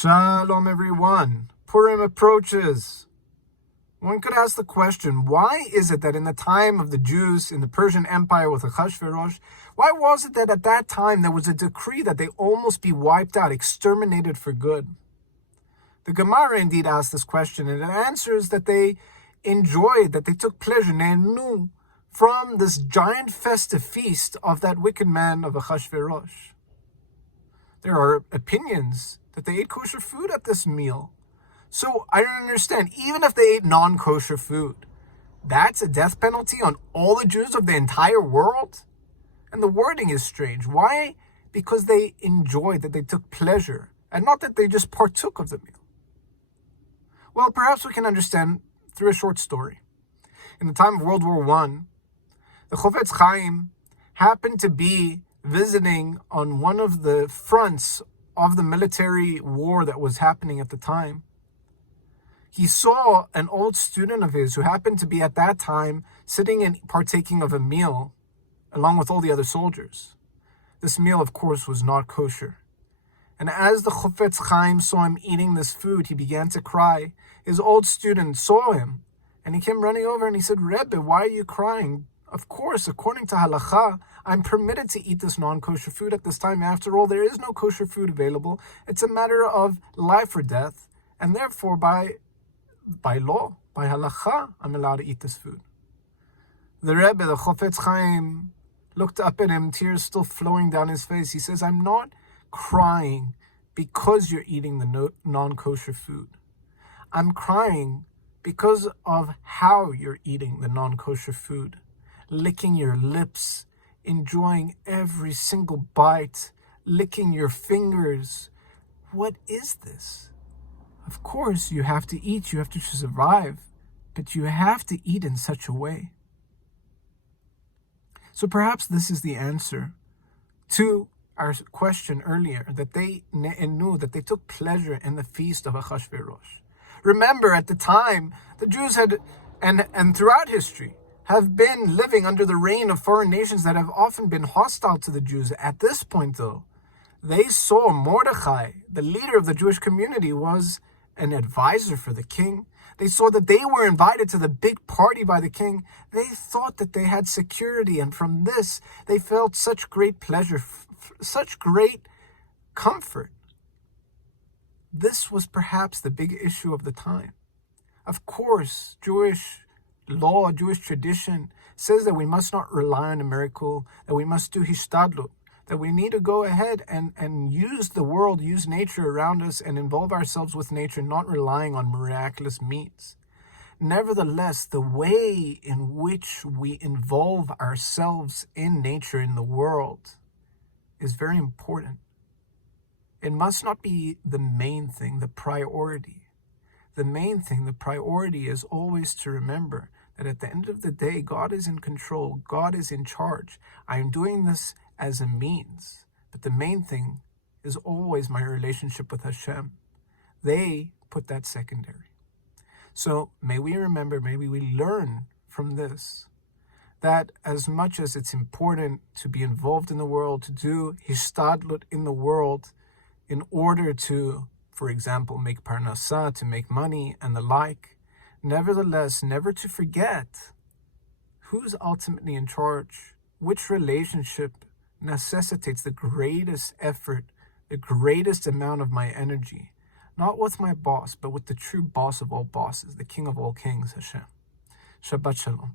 Shalom everyone. Purim approaches. One could ask the question, why is it that in the time of the Jews in the Persian Empire with Achashverosh, why was it that at that time there was a decree that they almost be wiped out, exterminated for good? The Gemara indeed asks this question, and it answers that they enjoyed, that they took pleasure, nehnu, from this giant festive feast of that wicked man of Achashverosh. There are opinions that they ate kosher food at this meal. So I don't understand. Even if they ate non-kosher food, that's a death penalty on all the Jews of the entire world? And the wording is strange. Why? Because they enjoyed, that they took pleasure, and not that they just partook of the meal. Well, perhaps we can understand through a short story. In the time of World War I, the Chofetz Chaim happened to be visiting on one of the fronts of the military war that was happening at the time. He saw an old student of his who happened to be at that time sitting and partaking of a meal along with all the other soldiers. This meal, of course, was not kosher. And as the Chofetz Chaim saw him eating this food, he began to cry. His old student saw him and he came running over and he said, "Rebbe, why are you crying? Of course, according to halacha, I'm permitted to eat this non-kosher food at this time. After all, there is no kosher food available. It's a matter of life or death. And therefore, by law, by halacha, I'm allowed to eat this food." The Rebbe, the Chofetz Chaim, looked up at him, tears still flowing down his face. He says, "I'm not crying because you're eating the non-kosher food. I'm crying because of how you're eating the non-kosher food. Licking your lips, enjoying every single bite, licking your fingers. What is this? Of course, you have to eat, you have to survive, but you have to eat in such a way." So perhaps this is the answer to our question earlier, that they knew that they took pleasure in the feast of Achashverosh. Remember, at the time, the Jews had, and throughout history, have been living under the reign of foreign nations that have often been hostile to the Jews. At this point, though, they saw Mordechai, the leader of the Jewish community, was an advisor for the king. They saw that they were invited to the big party by the king. They thought that they had security, and from this, they felt such great pleasure, such great comfort. This was perhaps the big issue of the time. Of course, Jewish law, Jewish tradition says that we must not rely on a miracle, that we must do hishtadlut, that we need to go ahead and use the world, use nature around us and involve ourselves with nature, not relying on miraculous means. Nevertheless, the way in which we involve ourselves in nature, in the world, is very important. It must not be the main thing, the priority. The main thing, the priority, is always to remember that at the end of the day, God is in control. God is in charge. I am doing this as a means. But the main thing is always my relationship with Hashem. They put that secondary. So may we remember, maybe we learn from this, that as much as it's important to be involved in the world, to do hishtadlut in the world in order to, for example, make parnasah, to make money and the like, nevertheless, never to forget who's ultimately in charge, which relationship necessitates the greatest effort, the greatest amount of my energy, not with my boss, but with the true boss of all bosses, the King of all kings, Hashem. Shabbat Shalom.